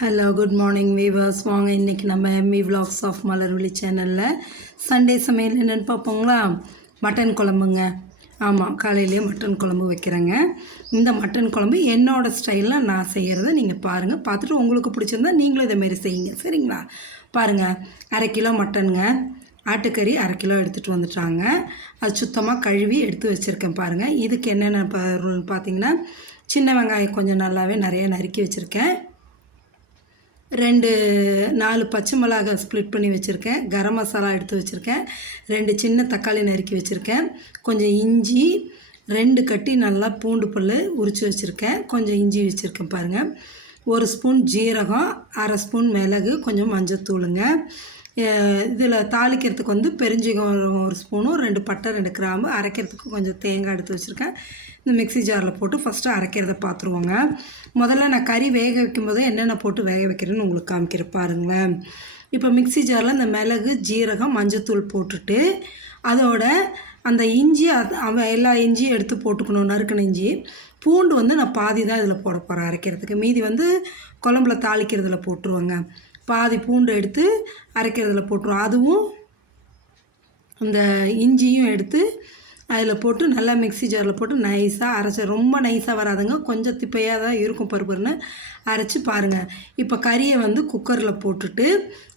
Hello good morning viewers வாங்க இன்றைக்கி நம்ம எம்இ விலாக்ஸ் ஆஃப் மலர்விழி சேனலில் சண்டே சமையல் என்னென்னு பார்ப்போங்களா? மட்டன் குழம்புங்க. ஆமாம் காலையிலேயே மட்டன் குழம்பு வைக்கிறேங்க. இந்த மட்டன் குழம்பு என்னோடய ஸ்டைலில் நான் செய்கிறத நீங்கள் பாருங்கள் பார்த்துட்டு உங்களுக்கு பிடிச்சிருந்தா நீங்களும் இதேமாரி செய்யுங்க. சரிங்களா? பாருங்கள் அரை கிலோ மட்டனுங்க ஆட்டுக்கறி அரை கிலோ எடுத்துகிட்டு வந்துட்டாங்க. அது சுத்தமாக கழுவி எடுத்து வச்சுருக்கேன் பாருங்கள் இதுக்கு என்னென்ன பொருள் பார்த்தீங்கன்னா சின்ன வெங்காயம் கொஞ்சம் நல்லாவே நிறைய நறுக்கி வச்சுருக்கேன். ரெண்டு நாலு பச்சை மிளகாய் ஸ்ப்ளிட் பண்ணி வச்சுருக்கேன். கரம் மசாலா எடுத்து வச்சுருக்கேன். ரெண்டு சின்ன தக்காளி நறுக்கி வச்சுருக்கேன். கொஞ்சம் இஞ்சி ரெண்டு கட்டி நல்லா பூண்டு பல் உரித்து வச்சுருக்கேன். கொஞ்சம் இஞ்சி வச்சுருக்கேன் பாருங்கள் ஒரு ஸ்பூன் ஜீரகம் அரை ஸ்பூன் மிளகு கொஞ்சம் மஞ்சத்தூளுங்க. இதில் தாளிக்கிறதுக்கு வந்து பெருஞ்சீரகம் ஒரு- ஸ்பூனும் ரெண்டு பட்டை ரெண்டு கிராம்பு அரைக்கிறதுக்கு கொஞ்சம் தேங்காய் எடுத்து வச்சுருக்கேன். இந்த மிக்ஸி ஜாரில் போட்டு ஃபஸ்ட்டு அரைக்கிறத பார்த்துருவோங்க முதல்ல நான் கறி வேக வைக்கும்போது என்னென்ன போட்டு வேக வைக்கிறேன்னு உங்களுக்கு காமிக்கிறேன் பாருங்களேன். இப்போ மிக்ஸி ஜாரில் இந்த மிளகு ஜீரகம் மஞ்சத்தூள் போட்டுட்டு அதோட அந்த இஞ்சி அது அவன் எல்லா இஞ்சியும் எடுத்து போட்டுக்கணும் நறுக்கின இஞ்சி. பூண்டு வந்து நான் பாதி தான் இதில் போட போகிறேன் அரைக்கிறதுக்கு. மீதி வந்து குழம்புல தாளிக்கிறதுல போட்டுருவேங்க. பாதி பூண்டு எடுத்து அரைக்கிறதுல போட்டுருவோம் அதுவும் அந்த இஞ்சியும் எடுத்து அதில் போட்டு நல்லா மிக்ஸி ஜாரில் போட்டு நைஸாக அரைச்சி ரொம்ப நைஸாக வராதுங்க. கொஞ்சம் திப்பையாக தான் இருக்கும் பருப்புன்னு அரைச்சி பாருங்கள் இப்போ கறியை வந்து குக்கரில் போட்டுட்டு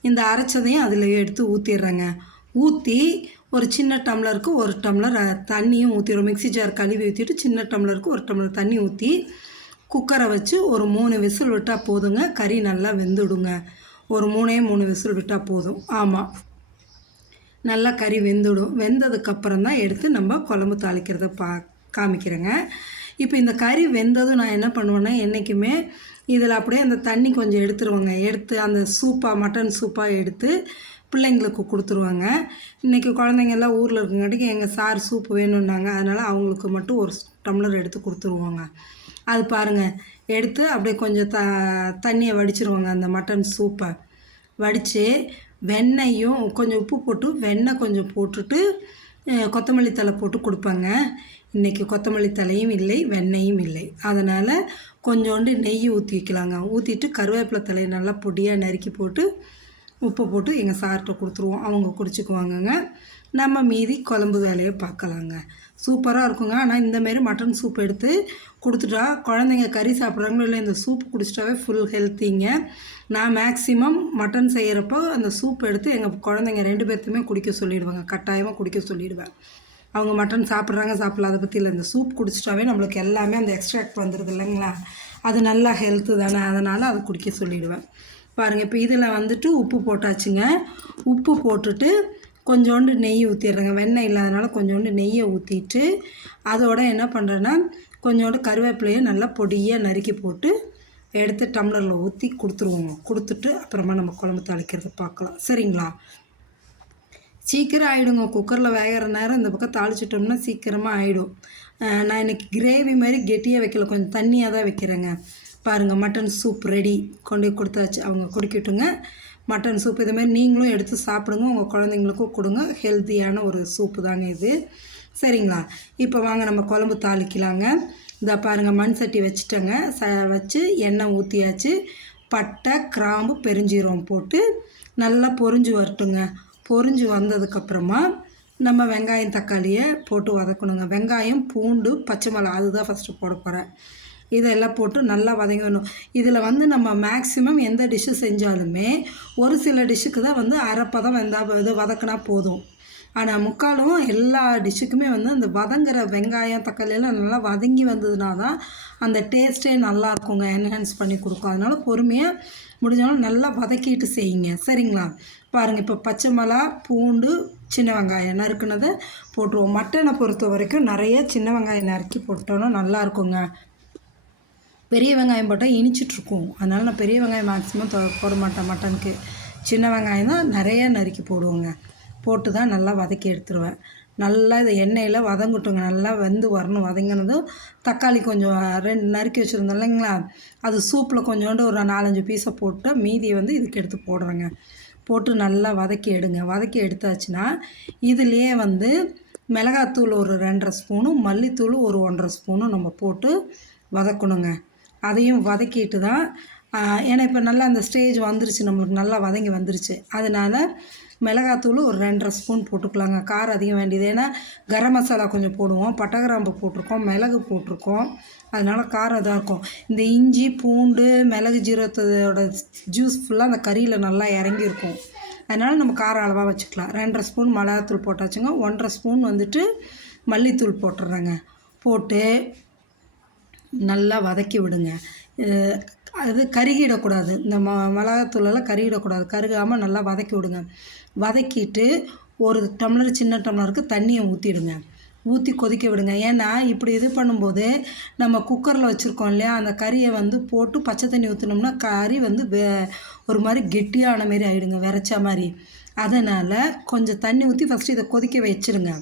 இந்த அரைச்சதையும் அதில் எடுத்து ஊற்றிடுறேங்க ஊற்றி ஒரு சின்ன டம்ளருக்கு ஒரு டம்ளர் தண்ணியும் ஊற்றிடுவோம் மிக்ஸி ஜார் கழுவி ஊற்றிட்டு சின்ன டம்ளருக்கு ஒரு டம்ளர் தண்ணி ஊற்றி குக்கரை வச்சு ஒரு மூணு விசில் விட்டால் போதுங்க. கறி நல்லா வெந்துடுங்க. ஒரு மூணே மூணு விசில் விட்டால் போதும். ஆமாம் நல்லா கறி வெந்துடும். வெந்ததுக்கப்புறம் தான் எடுத்து நம்ம குழம்பு தாளிக்கிறத பா காமிக்கிறேங்க. இப்போ இந்த கறி வெந்ததும் நான் என்ன பண்ணுவேன்னா என்றைக்குமே இதில் அப்படியே அந்த தண்ணி கொஞ்சம் எடுத்துருவேங்க. எடுத்து அந்த சூப்பாக மட்டன் சூப்பாக எடுத்து பிள்ளைங்களுக்கு கொடுத்துருவாங்க. இன்றைக்கி குழந்தைங்க எல்லாம் ஊரில் இருக்கங்காட்டிக்கு எங்கள் சார் சூப் வேணும்னாங்க. அதனால் அவங்களுக்கு மட்டும் ஒரு டம்ளர் எடுத்து கொடுத்துருவோங்க. அது பாருங்கள் எடுத்து அப்படியே கொஞ்சம் த தண்ணியை வடிச்சிருவாங்க அந்த மட்டன் சூப்பை. வடித்து வெண்ணெயும் கொஞ்சம் உப்பு போட்டு வெண்ணெய் கொஞ்சம் போட்டுட்டு கொத்தமல்லி தழை போட்டு கொடுப்பாங்க. இன்றைக்கி கொத்தமல்லி தலையும் இல்லை வெண்ணெயும் இல்லை. அதனால் கொஞ்சோண்டு நெய் ஊற்றி வைக்கலாங்க. ஊற்றிட்டு கருவேப்பிலை தலையை நல்லா பொடியாக நறுக்கி போட்டு உப்பு போட்டு எங்கள் சார்கிட்ட கொடுத்துருவோம். அவங்க குடிச்சுக்குவாங்கங்க. நம்ம மீதி குழம்பு வேலையை பார்க்கலாங்க. சூப்பராக இருக்குங்க. ஆனால் இந்தமாரி மட்டன் சூப் எடுத்து கொடுத்துட்டா குழந்தைங்க கறி சாப்பிட்றாங்களோ இல்லை இந்த சூப் குடிச்சிட்டாவே ஃபுல் ஹெல்த்திங்க நான் மேக்ஸிமம் மட்டன் செய்கிறப்போ அந்த சூப் எடுத்து எங்கள் குழந்தைங்க ரெண்டு பேர்த்துமே குடிக்க சொல்லிடுவேங்க. கட்டாயமாக குடிக்க சொல்லிடுவேன். அவங்க மட்டன் சாப்பிட்றாங்க சாப்பிடல அதை பற்றி இல்லை இந்த சூப் குடிச்சிட்டாவே நம்மளுக்கு எல்லாமே அந்த எக்ஸ்ட்ராக்ட் வந்துடுது இல்லைங்களா? அது நல்லா ஹெல்த்து தானே. அதனால் அதை குடிக்க சொல்லிடுவேன். பாருங்கள் இப்போ இதில் வந்துட்டு உப்பு போட்டாச்சுங்க. உப்பு போட்டுட்டு கொஞ்சோண்டு நெய் ஊற்றிடுறேங்க வெண்ணெய் இல்லாதனால கொஞ்சோண்டு நெய்யை ஊற்றிட்டு அதோட என்ன பண்ணுறேன்னா கொஞ்சோண்டு கருவேப்பிலையை நல்லா பொடியாக நறுக்கி போட்டு எடுத்து டம்ளரில் ஊற்றி கொடுத்துருவோங்க. கொடுத்துட்டு அப்புறமா நம்ம குழம்பு தாளிக்கிறது பார்க்கலாம் சரிங்களா? சீக்கிரம் ஆகிடுங்க குக்கரில் வேகிற நேரம் இந்த பக்கம் தாளிச்சிட்டோம்னா சீக்கிரமாக ஆகிடும் நான் இன்னைக்கு கிரேவி மாதிரி கெட்டியாக வைக்கல. கொஞ்சம் தண்ணியாக தான் வைக்கிறேங்க. பாருங்கள் மட்டன் சூப் ரெடி கொண்டு போய் கொடுத்தாச்சு. அவங்க குடிக்கட்டுங்க. மட்டன் சூப் இதுமாரி நீங்களும் எடுத்து சாப்பிடுங்க. உங்கள் குழந்தைங்களுக்கும் கொடுங்க. ஹெல்த்தியான ஒரு சூப்பு தாங்க இது. சரிங்களா? இப்போ வாங்க நம்ம குழம்பு தாளிக்கலாங்க. இதை பாருங்கள் மண் சட்டி வச்சுட்டேங்க. ச வச்சு எண்ணெய் ஊற்றியாச்சு பட்டை கிராம்பு பெருஞ்சீரம் போட்டு நல்லா பொரிஞ்சு வரட்டுங்க. பொரிஞ்சு வந்ததுக்கப்புறமா நம்ம வெங்காயம் தக்காளியை போட்டு வதக்கணுங்க. வெங்காயம் பூண்டு பச்சை மிளகா அதுதான் ஃபஸ்ட்டு போட போகிறேன் இதெல்லாம் போட்டு நல்லா வதங்கணும். இதில் வந்து நம்ம மேக்ஸிமம் எந்த டிஷ்ஷு செஞ்சாலுமே ஒரு சில டிஷ்ஷுக்கு தான் வந்து அரைப்பதம் வெந்தா இது வதக்கினா போதும். ஆனால் முக்காலும் எல்லா டிஷ்ஷுக்குமே வந்து அந்த வதங்குற வெங்காயம் தக்காளி எல்லாம் நல்லா வதங்கி வந்ததுனா தான் அந்த டேஸ்ட்டே நல்லா இருக்குங்க என்ஹான்ஸ் பண்ணி கொடுக்கும். அதனால பொறுமையாக முடிஞ்சாலும் நல்லா வதக்கிட்டு செய்யுங்க. சரிங்களா? பாருங்கள் இப்போ பச்சை மிளகா பூண்டு சின்ன வெங்காயம் நறுக்குனதை போட்டுருவோம். மட்டனை பொறுத்த வரைக்கும் நிறைய சின்ன வெங்காயம் நறுக்கி போட்டோன்னா நல்லா இருக்குங்க. பெரிய வெங்காயம் போட்டால் இனிச்சிட்ருக்கும். அதனால் நான் பெரிய வெங்காயம் மேக்ஸிமம் போட மாட்டேன். மட்டனுக்கு சின்ன வெங்காயம் தான் நிறைய நறுக்கி போடுவோங்க. போட்டு தான் நல்லா வதக்கி எடுத்துருவேன். நல்லா இதை எண்ணெயில் வதங்கட்டுங்க. நல்லா வெந்து வரணும். வதங்கினதும் தக்காளி கொஞ்சம் ரெண்டு நறுக்கி வச்சுருந்தோம் இல்லைங்களா? அது சூப்பில் கொஞ்சோண்டு ஒரு நாலஞ்சு பீஸை போட்டு மீதியை வந்து இதுக்கு எடுத்து போடுறேங்க. போட்டு நல்லா வதக்கி எடுங்க. வதக்கி எடுத்தாச்சுன்னா இதுலேயே வந்து மிளகாத்தூள் ஒரு ரெண்டரை ஸ்பூனும் மல்லித்தூள் ஒரு ஒன்றரை ஸ்பூனும் நம்ம போட்டு வதக்கணுங்க. அதையும் வதக்கிட்டு தான் ஏன்னா இப்போ நல்லா அந்த ஸ்டேஜ் வந்துருச்சு நம்மளுக்கு நல்லா வதங்கி வந்துருச்சு. அதனால் மிளகாத்தூள் ஒரு ரெண்டரை ஸ்பூன் போட்டுக்கலாங்க. காரம் அதிகம் வேண்டியது. ஏன்னா கரம் மசாலா கொஞ்சம் போடுவோம் பட்டை கிராம்பு போட்டிருக்கோம் மிளகு போட்டிருக்கோம். அதனால காரம் இதாக இருக்கும். இந்த இஞ்சி பூண்டு மிளகு ஜீரகத்தோட ஜூஸ் ஃபுல்லாக அந்த கறியில் நல்லா இறங்கியிருக்கும் அதனால் நம்ம காரம் அளவாக வச்சுக்கலாம். ரெண்டரை ஸ்பூன் மிளகாத்தூள் போட்டாச்சுங்க. ஒன்றரை ஸ்பூன் வந்துட்டு மல்லித்தூள் போட்டுடுறேங்க போட்டு நல்லா வதக்கி விடுங்க. அது கருகிடக்கூடாது. இந்த ம மிளகாத்தூளெல்லாம் கருகிடக்கூடாது. கருகாமல் நல்லா வதக்கி விடுங்க. வதக்கிட்டு ஒரு டம்ளர் சின்ன டம்ளருக்கு தண்ணியை ஊற்றிடுங்க ஊற்றி கொதிக்க விடுங்க. ஏன்னா இப்படி இது பண்ணும்போது நம்ம குக்கரில் வச்சுருக்கோம் இல்லையா? அந்த கறியை வந்து போட்டு பச்சை தண்ணி ஊற்றினோம்னா கறி வந்து வே ஒரு மாதிரி கெட்டியான மாதிரி ஆகிடுங்க விரைச்ச மாதிரி அதனால் கொஞ்சம் தண்ணி ஊற்றி ஃபஸ்ட்டு இதை கொதிக்க வச்சுருங்க.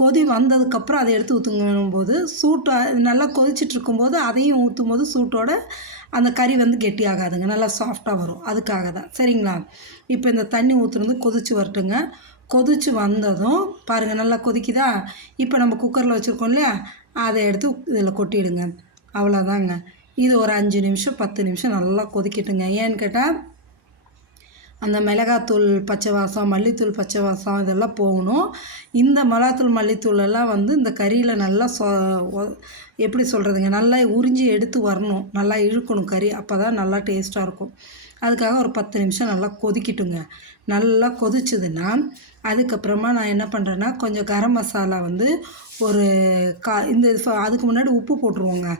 கொதி வந்ததுக்கப்புறம் அதை எடுத்து ஊற்றுங்கும் போது சூட்டு நல்லா கொதிச்சுட்டு இருக்கும்போது அதையும் ஊற்றும் போது சூட்டோட அந்த கறி வந்து கெட்டி ஆகாதுங்க. நல்லா சாஃப்டாக வரும். அதுக்காக தான். சரிங்களா? இப்போ இந்த தண்ணி ஊற்றுனது கொதிச்சு வரட்டுங்க. கொதிச்சு வந்ததும் பாருங்கள் நல்லா கொதிக்குதா? இப்போ நம்ம குக்கரில் வச்சுருக்கோம் இல்லையா? அதை எடுத்து இதில் கொட்டிடுங்க. அவ்வளோதாங்க இது ஒரு அஞ்சு நிமிஷம் பத்து நிமிஷம் நல்லா கொதிக்கட்டுங்க. ஏன்னு கேட்டால் அந்த மிளகாத்தூள் பச்சை வாசம் மல்லித்தூள் பச்சை வாசம் இதெல்லாம் போகணும். இந்த மிளகாத்தூள் மல்லித்தூள் எல்லாம் வந்து இந்த கறியில் நல்லா சொ எப்படி சொல்கிறதுங்க நல்லா உறிஞ்சி எடுத்து வரணும். நல்லா இழுக்கணும் கறி. அப்போ தான் நல்லா டேஸ்ட்டாக இருக்கும். அதுக்காக ஒரு பத்து நிமிஷம் நல்லா கொதிக்கட்டுங்க. நல்லா கொதிச்சதுன்னா அதுக்கப்புறமா நான் என்ன பண்ணுறேன்னா கொஞ்சம் கரம் மசாலா வந்து ஒரு கா இந்த அதுக்கு முன்னாடி உப்பு போட்டுருவோங்க.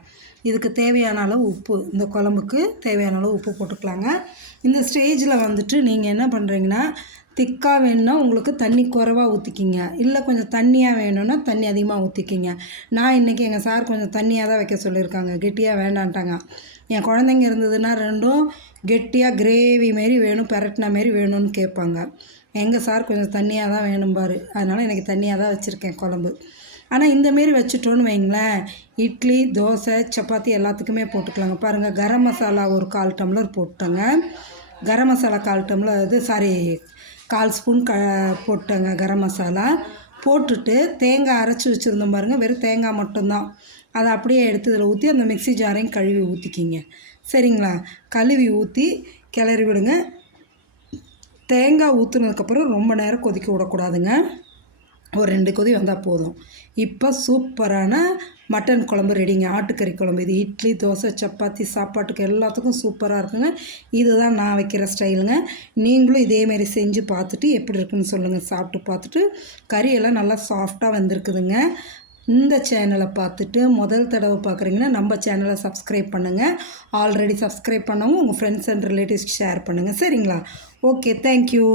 இதுக்கு தேவையான அளவு உப்பு இந்த குழம்புக்கு தேவையான அளவு உப்பு போட்டுக்கலாங்க. இந்த ஸ்டேஜில் வந்துட்டு நீங்கள் என்ன பண்ணுறீங்கன்னா திக்காக வேணும்னா உங்களுக்கு தண்ணி குறைவாக ஊற்றிக்கிங்க இல்லை கொஞ்சம் தண்ணியாக வேணும்னா தண்ணி அதிகமாக ஊற்றிக்கிங்க நான் இன்றைக்கி எங்கள் சார் கொஞ்சம் தண்ணியாக தான் வைக்க சொல்லியிருக்காங்க. கெட்டியாக வேண்டான்ட்டாங்க. என் குழந்தைங்க இருந்ததுன்னா ரெண்டும் கெட்டியாக கிரேவி மாரி வேணும் பெரட்டின மாரி வேணும்னு கேட்பாங்க. எங்கள் சார் கொஞ்சம் தண்ணியாக தான் வேணும் பாரு அதனால் எனக்கு தண்ணியாக தான் வச்சுருக்கேன் குழம்பு. ஆனால் இந்தமாரி வச்சுட்டோன்னு வைங்களேன் இட்லி தோசை சப்பாத்தி எல்லாத்துக்குமே போட்டுக்கலாங்க. பாருங்கள் கரம் மசாலா ஒரு கால் டம்ளர் போட்டேங்க. கரம் மசாலா கால் டம்ளர் இது சாரி கால் ஸ்பூன் க போட்டேங்க கரம் மசாலா. போட்டுட்டு தேங்காய் அரைச்சி வச்சுருந்தோம் பாருங்கள் வெறும் தேங்காய் மட்டும்தான். அதை அப்படியே எடுத்து இதில் ஊற்றி அந்த மிக்ஸி ஜாரையும் கழுவி ஊற்றிக்கிங்க. சரிங்களா? கழுவி ஊற்றி கிளறி விடுங்க. தேங்காய் ஊற்றுனதுக்கப்புறம் ரொம்ப நேரம் கொதிக்க விடக்கூடாதுங்க. ஒரு ரெண்டு கொதி வந்தால் போதும். இப்போ சூப்பரான மட்டன் குழம்பு ரெடிங்க. ஆட்டுக்கறி குழம்பு இது இட்லி தோசை சப்பாத்தி சாப்பாட்டுக்கு எல்லாத்துக்கும் சூப்பராக இருக்குங்க. இதுதான் நான் வைக்கிற ஸ்டைலுங்க. நீங்களும் இதேமாரி செஞ்சு பார்த்துட்டு எப்படி இருக்குன்னு சொல்லுங்கள் சாப்பிட்டு பார்த்துட்டு கறியெல்லாம் நல்லா சாஃப்டாக வந்திருக்குதுங்க. இந்த சேனலை பார்த்துட்டு முதல் தடவை பார்க்குறீங்கன்னா நம்ம சேனலை சப்ஸ்கிரைப் பண்ணுங்கள் ஆல்ரெடி சப்ஸ்கிரைப் பண்ணவும் உங்கள் ஃப்ரெண்ட்ஸ் அண்ட் ரிலேட்டிவ்ஸ்க்கு ஷேர் பண்ணுங்கள் சரிங்களா? Okay thank you